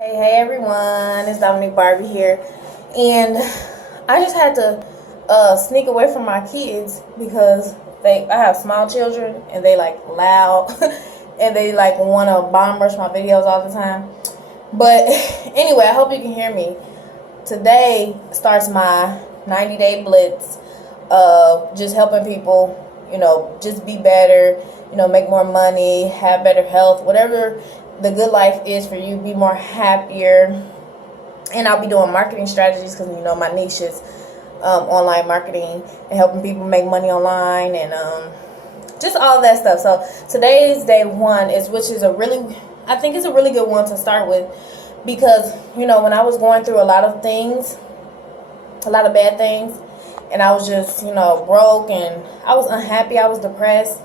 Hey everyone, it's Dominique Barbie here, and I just had to sneak away from my kids because I have small children and they like loud and they like want to bomb rush my videos all the time. But anyway, I hope you can hear me. Today starts my 90-day blitz of just helping people, just be better, make more money, have better health, whatever the good life is for you, be more happier. And I'll be doing marketing strategies because my niche is online marketing and helping people make money online and just all of that stuff. So today's day one I think it's a really good one to start with because when I was going through a lot of things, a lot of bad things, and I was just broke and I was unhappy, I was depressed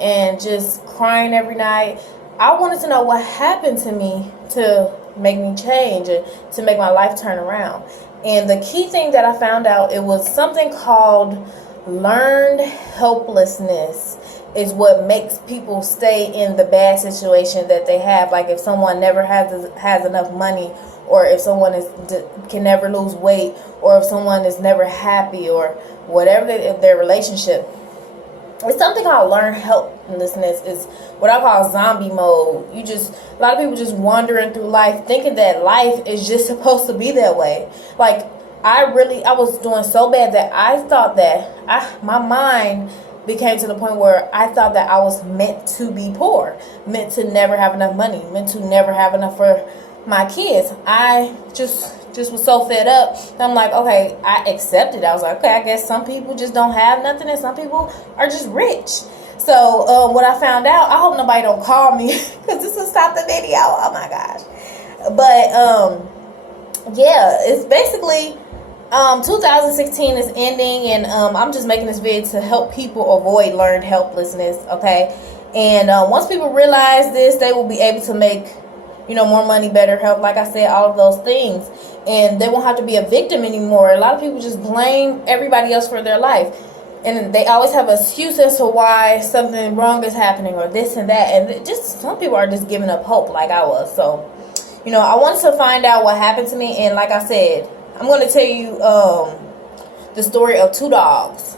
and just crying every night. I wanted to know what happened to me to make me change and to make my life turn around. And the key thing that I found out, it was something called learned helplessness is what makes people stay in the bad situation that they have. Like if someone never has enough money, or if someone can never lose weight, or if someone is never happy, or whatever their relationship. It's something called learned helplessness. Is what I call zombie mode. A lot of people just wandering through life thinking that life is just supposed to be that way. Like I was doing so bad that I thought that my mind became to the point where I thought that I was meant to be poor, meant to never have enough money, meant to never have enough for my kids. I just was so fed up. I'm like, okay, I accepted. I was like, okay, I guess some people just don't have nothing and some people are just rich. So what I found out, I hope nobody don't call me because this will stop the video. Oh my gosh. But yeah, it's basically 2016 is ending, and I'm just making this video to help people avoid learned helplessness. Okay, and once people realize this, they will be able to make more money, better health, like I said, all of those things. And they won't have to be a victim anymore. A lot of people just blame everybody else for their life. And they always have an excuse as to why something wrong is happening or this and that. And just some people are just giving up hope like I was. So, I wanted to find out what happened to me. And like I said, I'm going to tell you the story of two dogs.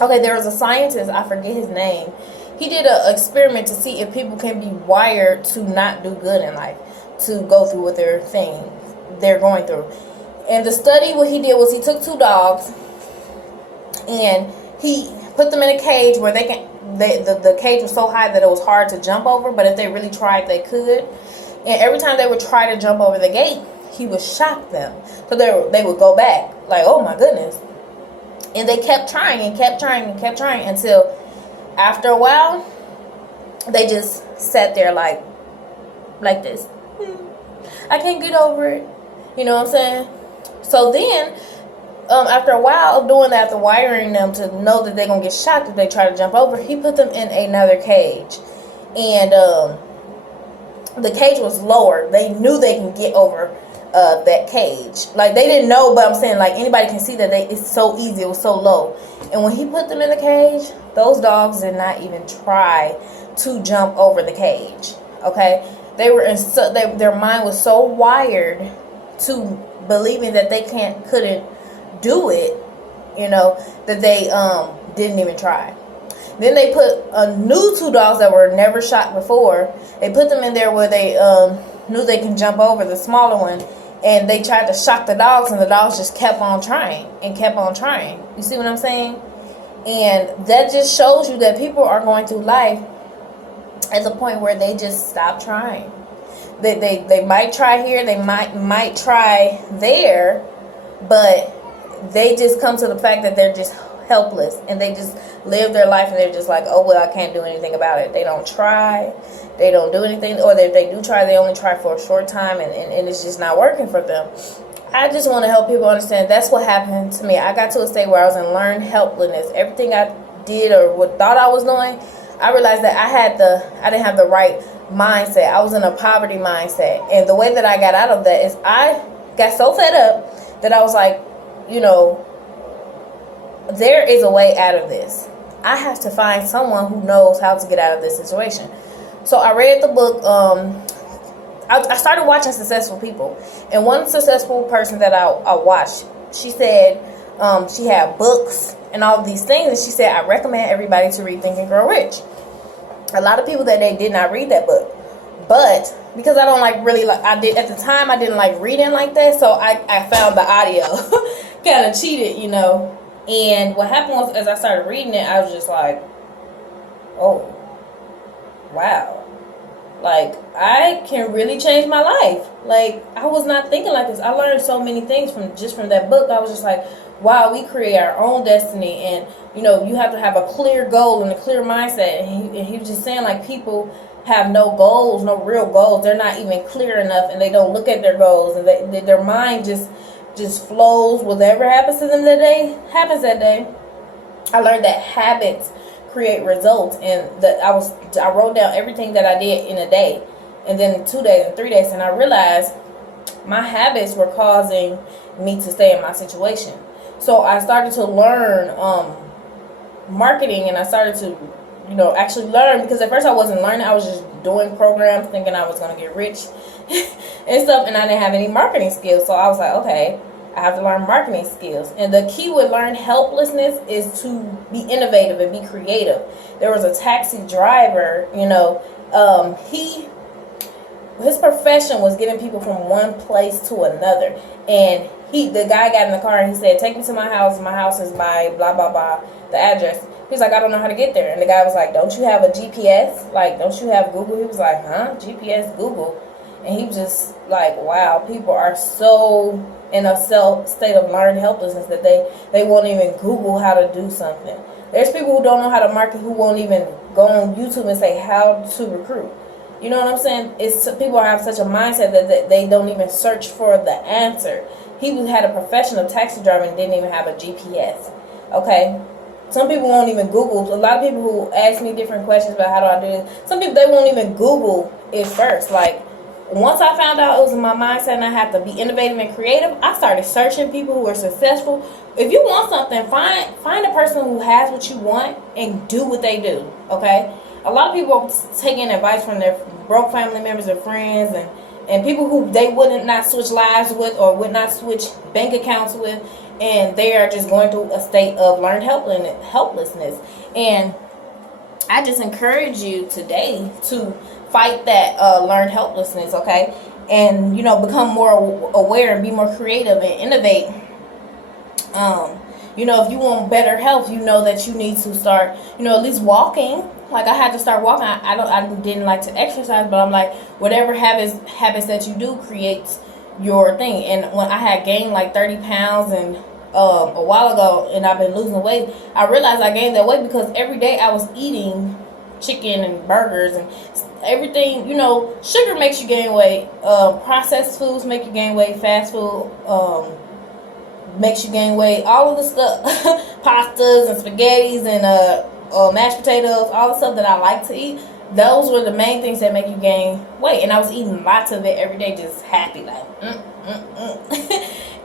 Okay, there was a scientist, I forget his name. He did an experiment to see if people can be wired to not do good in life, to go through what they're going through. And the study, what he did was he took two dogs and he put them in a cage where the cage was so high that it was hard to jump over, but if they really tried, they could. And every time they would try to jump over the gate, he would shock them. So they would go back like, oh my goodness. And they kept trying and kept trying and kept trying until after a while, they just sat there like this. I can't get over it. You know what I'm saying? So then, after a while of doing that, after wiring them to know that they're going to get shocked if they try to jump over, he put them in another cage. And the cage was lower. They knew they can get over that cage. Like, they didn't know, but I'm saying, like, anybody can see that it's so easy. It was so low. And when he put them in the cage, those dogs did not even try to jump over the cage. Okay? They were their mind was so wired to believing that they couldn't do it, that they didn't even try. Then they put a new two dogs that were never shot before. They put them in there where they knew they can jump over, the smaller one, and they tried to shock the dogs, and the dogs just kept on trying and kept on trying. You see what I'm saying? And that just shows you that people are going through life at the point where they just stop trying. They might try here, they might try there, but they just come to the fact that they're just helpless and they just live their life and they're just like, oh well, I can't do anything about it. They don't try, they don't do anything, or they do try, they only try for a short time and it's just not working for them. I just want to help people understand that's what happened to me. I got to a state where I was in learned helplessness. Everything I did or thought I was doing, I realized that I didn't have the right mindset. I was in a poverty mindset. And the way that I got out of that is I got so fed up that I was like, there is a way out of this. I have to find someone who knows how to get out of this situation. So I read the book I started watching successful people, and one successful person that I watched, she said she had books and all of these things, and she said, I recommend everybody to read Think and Grow Rich. A lot of people that they did not read that book, but because I don't I did at the time, I didn't like reading like that, so I found the audio kind of cheated, you know. And what happened was, as I started reading it, I was just like, oh, wow. Like, I can really change my life. Like, I was not thinking like this. I learned so many things from that book. I was just like, wow, we create our own destiny. And, you know, you have to have a clear goal and a clear mindset. And he was just saying, like, people have no goals, no real goals. They're not even clear enough, and they don't look at their goals. And their mind just flows. Whatever happens to them that day, happens that day. I learned that habits create results, and that I wrote down everything that I did in a day, and then in 2 days and 3 days, and I realized my habits were causing me to stay in my situation. So I started to learn marketing, and I started to, you know, actually learn, because at first I wasn't learning. I was just doing programs thinking I was going to get rich and stuff, and I didn't have any marketing skills. So I was like, okay, I have to learn marketing skills. And the key with learn helplessness is to be innovative and be creative. There was a taxi driver, you know, his profession was getting people from one place to another. And the guy got in the car and he said, take me to my house. My house is by blah, blah, blah, the address. He was like, I don't know how to get there. And the guy was like, don't you have a GPS? Like, don't you have Google? He was like, huh? GPS, Google. And he was just like, wow, people are so in a state of learned helplessness that they won't even Google how to do something. There's people who don't know how to market, who won't even go on YouTube and say how to recruit. You know what I'm saying? It's people have such a mindset that they don't even search for the answer. He had a profession of taxi driving and didn't even have a GPS. Okay? Some people won't even Google. A lot of people who ask me different questions about how do I do this, some people, they won't even Google it first. Like, once I found out it was in my mindset and I have to be innovative and creative, I started searching people who are successful. If you want something, find a person who has what you want and do what they do, okay? A lot of people taking advice from their broke family members and friends, and people who they wouldn't not switch lives with or would not switch bank accounts with, and they are just going through a state of learned helplessness. And I just encourage you today to fight that learned helplessness, okay? And, you know, become more aware and be more creative and innovate. You know, if you want better health, you know that you need to start, you know, at least walking. Like, I had to start walking. I didn't like to exercise, but I'm like, whatever habits that you do creates your thing. And when I had gained like 30 pounds and a while ago, and I've been losing weight, I realized I gained that weight because every day I was eating chicken and burgers and everything. You know, sugar makes you gain weight. Processed foods make you gain weight. Fast food makes you gain weight. All of the stuff, pastas and spaghettis and mashed potatoes, all the stuff that I like to eat, those were the main things that make you gain weight. And I was eating lots of it every day, just happy, like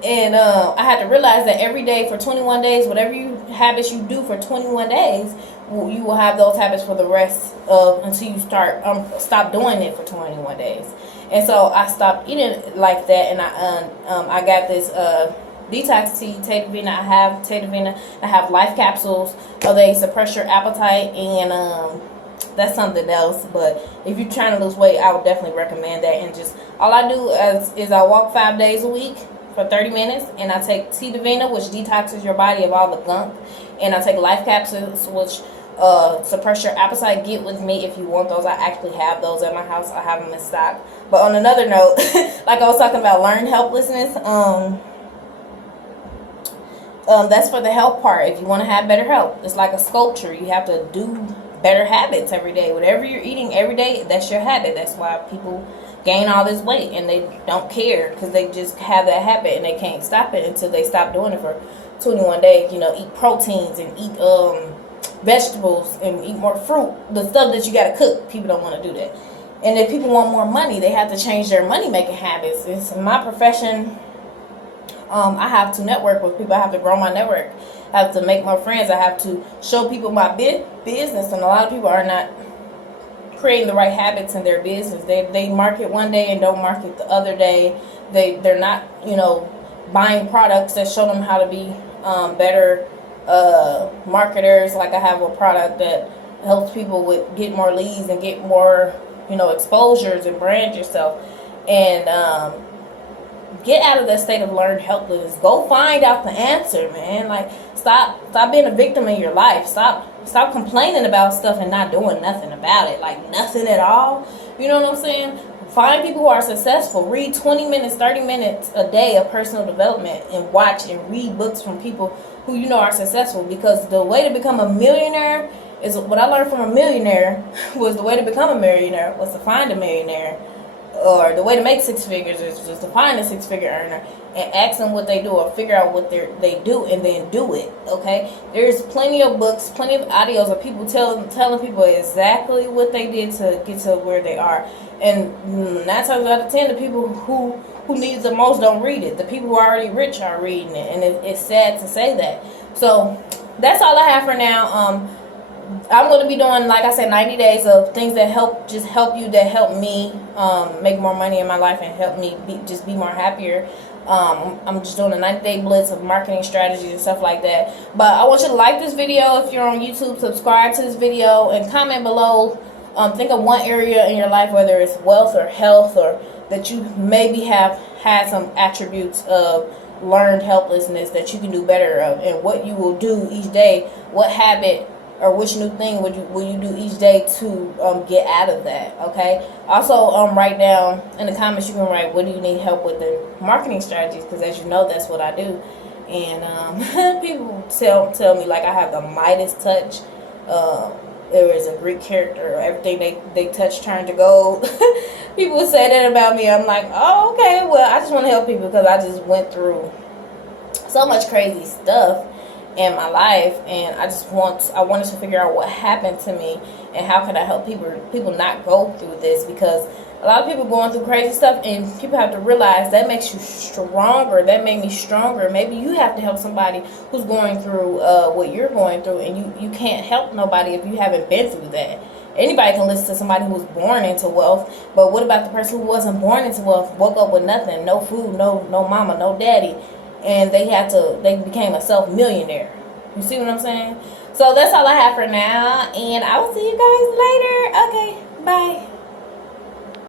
And I had to realize that every day for 21 days, whatever habits you do for 21 days, you will have those habits for the rest of, until you stop doing it for 21 days. And so I stopped eating like that, and I got this detox tea, Tadavina. I have Tadavina. I have life capsules. They suppress your appetite, and that's something else. But if you're trying to lose weight, I would definitely recommend that. And just all I do is I walk 5 days a week for 30 minutes, and I take Tadavina, which detoxes your body of all the gunk, and I take life capsules, which suppress your appetite. Get with me if you want those. I actually have those at my house. I have them in stock. But on another note, like I was talking about learned helplessness, that's for the health part. If you want to have better health, it's like a sculpture. You have to do better habits every day. Whatever you're eating every day, that's your habit. That's why people gain all this weight and they don't care, because they just have that habit and they can't stop it until they stop doing it for 21 days. You know, eat proteins and eat vegetables and eat more fruit. The stuff that you got to cook, people don't want to do that. And if people want more money, they have to change their money making habits. It's in my profession. I have to network with people. I have to grow my network. I have to make more friends. I have to show people my business, and a lot of people are not creating the right habits in their business. They market one day and don't market the other day. They're not, buying products that show them how to be better marketers. Like I have a product that helps people with get more leads and get more, exposures and brand yourself. And get out of that state of learned helplessness. Go find out the answer, man. Like, stop being a victim in your life. Stop complaining about stuff and not doing nothing about it. Like, nothing at all. You know what I'm saying? Find people who are successful. Read 20 minutes, 30 minutes a day of personal development, and watch and read books from people who are successful. Because the way to become a millionaire is what I learned from a millionaire was the way to become a millionaire was to find a millionaire. Or the way to make six figures is just to find a six-figure earner and ask them what they do, or figure out what they do and then do it. Okay, there's plenty of books, plenty of audios of people telling people exactly what they did to get to where they are. And 9 times out of 10, the people who need it the most don't read it. The people who are already rich are reading it, and it's sad to say that. So that's all I have for now. I'm going to be doing, like I said, 90 days of things that help you, that help me make more money in my life and help me be more happier. I'm just doing a 90-day blitz of marketing strategies and stuff like that. But I want you to like this video if you're on YouTube, subscribe to this video, and comment below. Think of one area in your life, whether it's wealth or health, or that you maybe have had some attributes of learned helplessness that you can do better of, and what you will do each day, what habit or which new thing will you do each day to get out of that. Okay, also write down in the comments, you can write what do you need help with the marketing strategies, because as you know, that's what I do. And people tell me like I have the Midas touch. There is a Greek character, everything they touch turned to gold. People say that about me. I'm like, oh, okay, well, I just want to help people because I just went through so much crazy stuff in my life, and I wanted to figure out what happened to me and how can I help people not go through this, because a lot of people going through crazy stuff, and people have to realize that makes you stronger. That made me stronger. Maybe you have to help somebody who's going through what you're going through, and you can't help nobody if you haven't been through that. Anybody can listen to somebody who was born into wealth, but what about the person who wasn't born into wealth, woke up with nothing, no food, no mama, no daddy, and they became a self-millionaire? You see what I'm saying? So that's all I have for now, and I will see you guys later. Okay, bye.